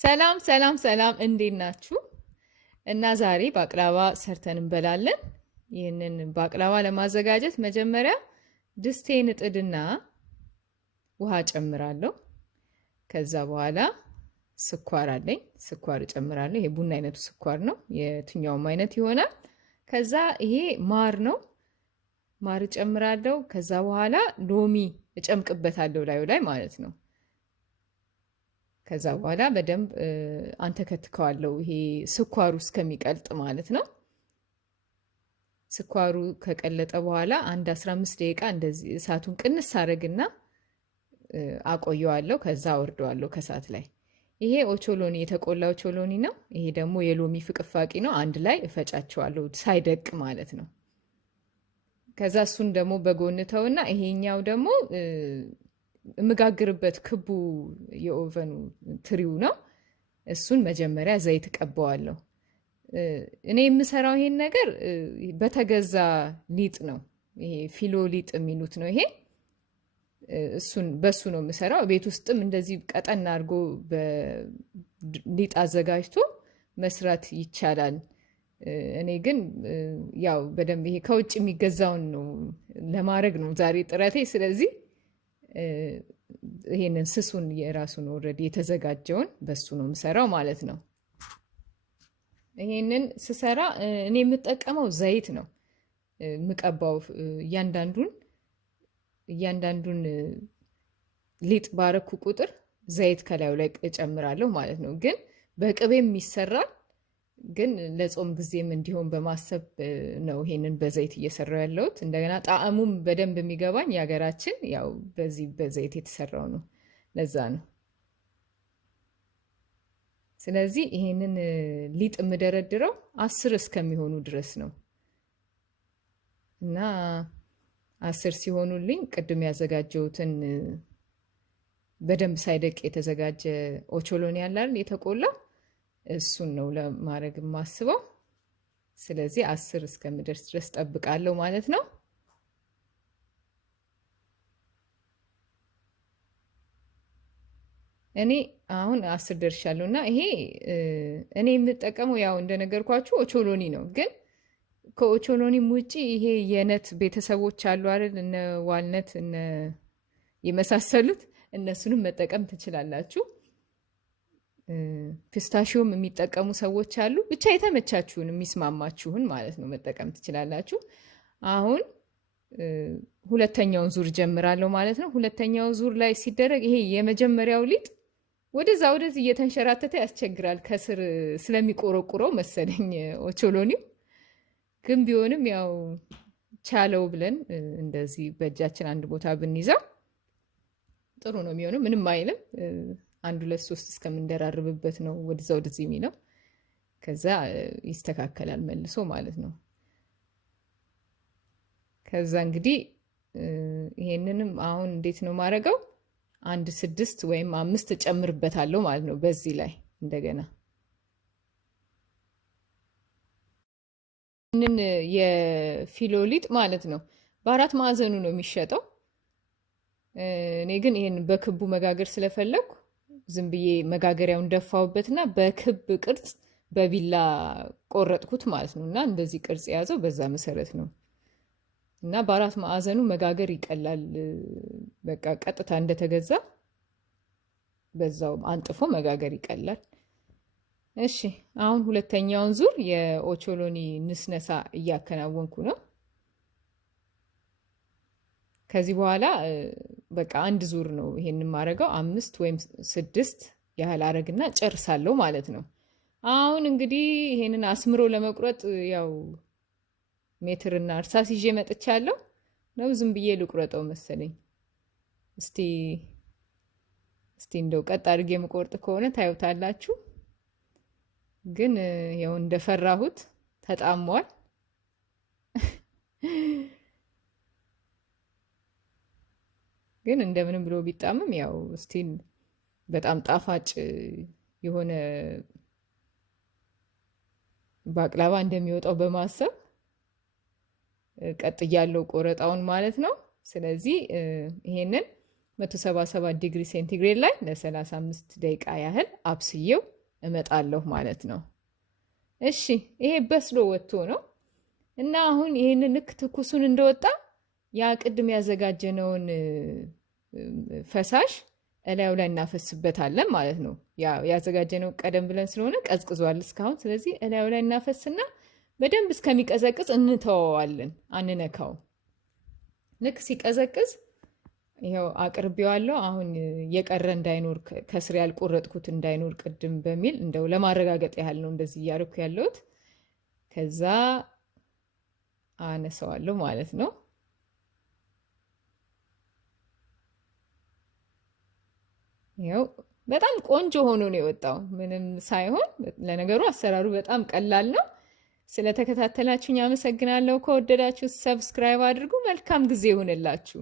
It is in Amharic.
ሰላም ሰላም ሰላም እንዴት ናችሁ? እና ዛሬ ባቅላባ ሰርተን እንበላለን። ይህንን ባቅላባ ለማዘጋጀት መጀመሪያ ድስቴን እጥድና ውሃ ጨምራለሁ። ከዛ በኋላ ስኳር አለኝ፣ ስኳር እጨምራለሁ። ይሄ ቡና አይነቱ ስኳር ነው፣ የትኛውም አይነት ይሆናል። ከዛ ይሄ ማር ነው፣ ማር እጨምራለሁ። ከዛ በኋላ ሎሚ እጨምቅበታለሁ ላዩ ላይ ማለት ነው። ከዛ በኋላ በደንብ አንተከትከዋለሁ፣ ይሄ ስኳሩ እስከሚቀልጥ ማለት ነው። ስኳሩ ከቀለጠ በኋላ አንድ 15 ደቂቃ እንደዚህ እሳቱን ቅንስ አረግና አቆየዋለሁ። ከዛ አወርደዋለሁ ከእሳት ላይ። ይሄ ኦቾሎኒ፣ የተቆላ ኦቾሎኒ ነው። ይሄ ደግሞ የሎሚ ፍቅፋቂ ነው። አንድ ላይ እፈጫቸዋለሁ ሳይደቅ ማለት ነው። ከዛ እሱን ደግሞ በጎንተውና ይሄኛው ደግሞ የምጋግርበት ክቡ የኦቨኑ ትሪው ነው። እሱን መጀመሪያ ዘይት ቀባዋለሁ። እኔ የምሰራው ይሄን ነገር በተገዛ ሊጥ ነው። ይሄ ፊሎ ሊጥ የሚሉት ነው። ይሄ እሱን በሱ ነው የምሰራው። ቤት ውስጥም እንደዚህ ቀጠን አድርጎ በሊጥ አዘጋጅቶ መስራት ይቻላል። እኔ ግን ያው በደንብ ይሄ ከውጭ የሚገዛውን ነው ለማድረግ ነው ዛሬ ጥረቴ። ስለዚህ ይሄንን ስሱን የራሱን ኦልሬዲ የተዘጋጀውን በሱ ነው የምሰራው ማለት ነው። ይሄንን ስሰራ እኔ የምጠቀመው ዘይት ነው የምቀባው። እያንዳንዱን ሊጥ ባረኩ ቁጥር ዘይት ከላዩ ላይ እጨምራለሁ ማለት ነው። ግን በቅቤም ይሰራል። ግን ለጾም ጊዜም እንዲሆን በማሰብ ነው ይሄንን በዘይት እየሰራው ያለሁት። እንደገና ጣዕሙም በደንብ የሚገባኝ የሀገራችን ያው በዚህ በዘይት የተሰራው ነው፣ ለዛ ነው። ስለዚህ ይሄንን ሊጥ የምደረድረው 10 እስከሚሆኑ ድረስ ነው እና 10 ሲሆኑልኝ ቅድም ያዘጋጀሁትን በደንብ ሳይደቅ የተዘጋጀ ኦቾሎኒ ያላል የተቆላ እሱን ነው ለማድረግ የማስበው። ስለዚህ 10 እስከምደርስ ድረስ ጠብቃለሁ ማለት ነው። እኔ አሁን 10 ደርሻለሁ እና ይሄ እኔ የምጠቀመው ያው እንደነገርኳችሁ ኦቾሎኒ ነው። ግን ከኦቾሎኒም ውጪ ይሄ የነት ቤተሰቦች አሉ አይደል? እነ ዋልነት እነ የመሳሰሉት እነሱንም መጠቀም ትችላላችሁ። ፒስታሽዮም የሚጠቀሙ ሰዎች አሉ። ብቻ የተመቻችሁን የሚስማማችሁን ማለት ነው መጠቀም ትችላላችሁ። አሁን ሁለተኛውን ዙር ጀምራለሁ ማለት ነው። ሁለተኛው ዙር ላይ ሲደረግ ይሄ የመጀመሪያው ሊጥ ወደዛ ወደዚህ እየተንሸራተተ ያስቸግራል፣ ከስር ስለሚቆረቁረው መሰለኝ ኦቾሎኒው። ግን ቢሆንም ያው ቻለው ብለን እንደዚህ በእጃችን አንድ ቦታ ብንይዘው ጥሩ ነው የሚሆነው። ምንም አይልም። 1 2 3 እስከምንደራርብበት ነው ወደዛ ወደዚህ የሚለው። ከዛ ይስተካከላል መልሶ ማለት ነው። ከዛ እንግዲህ ይሄንንም አሁን እንዴት ነው ማረገው? 1 6 ወይም 5 ጨምርበታለሁ ማለት ነው በዚህ ላይ እንደገና። ይህንን የፊሎ ሊጥ ማለት ነው በ4 ማዕዘኑ ነው የሚሸጠው። እኔ ግን ይሄን በክቡ መጋገር ስለፈለኩ ዝም ብዬ መጋገሪያውን ደፋውበትና በክብ ቅርጽ በቢላ ቆረጥኩት ማለት ነው። እና እንደዚህ ቅርጽ የያዘው በዛ መሰረት ነው። እና በ4 ማዕዘኑ መጋገር ይቀላል። በቃ ቀጥታ እንደተገዛ በዛው አንጥፎ መጋገር ይቀላል። እሺ አሁን ሁለተኛውን ዙር የኦቾሎኒ ንስነሳ እያከናወንኩ ነው። ከዚህ በኋላ በቃ 1 ዙር ነው ይሄን ማረጋው። 5 ወይም 6 ያህል አረግና ጨርሳለሁ ማለት ነው። አሁን እንግዲህ ይሄንን አስምሮ ለመቁረጥ ያው ሜትርና እርሳስ ይዤ መጥቻለሁ። ነው ዝም ብዬ ልቁረጠው መሰለኝ። እስቲ እንደው ቀጥ አድርጌ የምቆርጥ ከሆነ ታዩታላችሁ። ግን ያው እንደፈራሁት ተጣሟል። ግን እንደምንም ብሎ ቢጣምም ያው ስቲል በጣም ጣፋጭ የሆነ ባቅላባ እንደሚወጣው በማሰብ ቀጥ ያለው ቆረጣውን ማለት ነው። ስለዚህ ይሄንን 177 ዲግሪ ሴንቲግሬድ ላይ ለ35 ደቂቃ ያህል አብስዬው እመጣለሁ ማለት ነው። እሺ ይሄ በስሎ ወጥቶ ነው እና አሁን ይሄንን ልክ ትኩሱን እንደወጣ ያ ቅድም ያዘጋጀነውን ፈሳሽ እላዩ ላይ እናፈስበታለን ማለት ነው። ያዘጋጀነው ቀደም ብለን ስለሆነ ቀዝቅዟል እስካሁን። ስለዚህ እላዩ ላይ እናፈስና በደንብ እስከሚቀዘቅዝ እንተወዋለን፣ አንነካው። ልክ ሲቀዘቅዝ ይኸው አቅርቤዋለሁ። አሁን የቀረ እንዳይኖር ከስር ያልቆረጥኩት እንዳይኖር ቅድም በሚል እንደው ለማረጋገጥ ያህል ነው እንደዚህ እያደረኩ ያለሁት። ከዛ አነሳዋለሁ ማለት ነው። ይኸው በጣም ቆንጆ ሆኖ ነው የወጣው፣ ምንም ሳይሆን። ለነገሩ አሰራሩ በጣም ቀላል ነው። ስለተከታተላችሁኝ አመሰግናለሁ። ከወደዳችሁ ሰብስክራይብ አድርጉ። መልካም ጊዜ ይሁንላችሁ።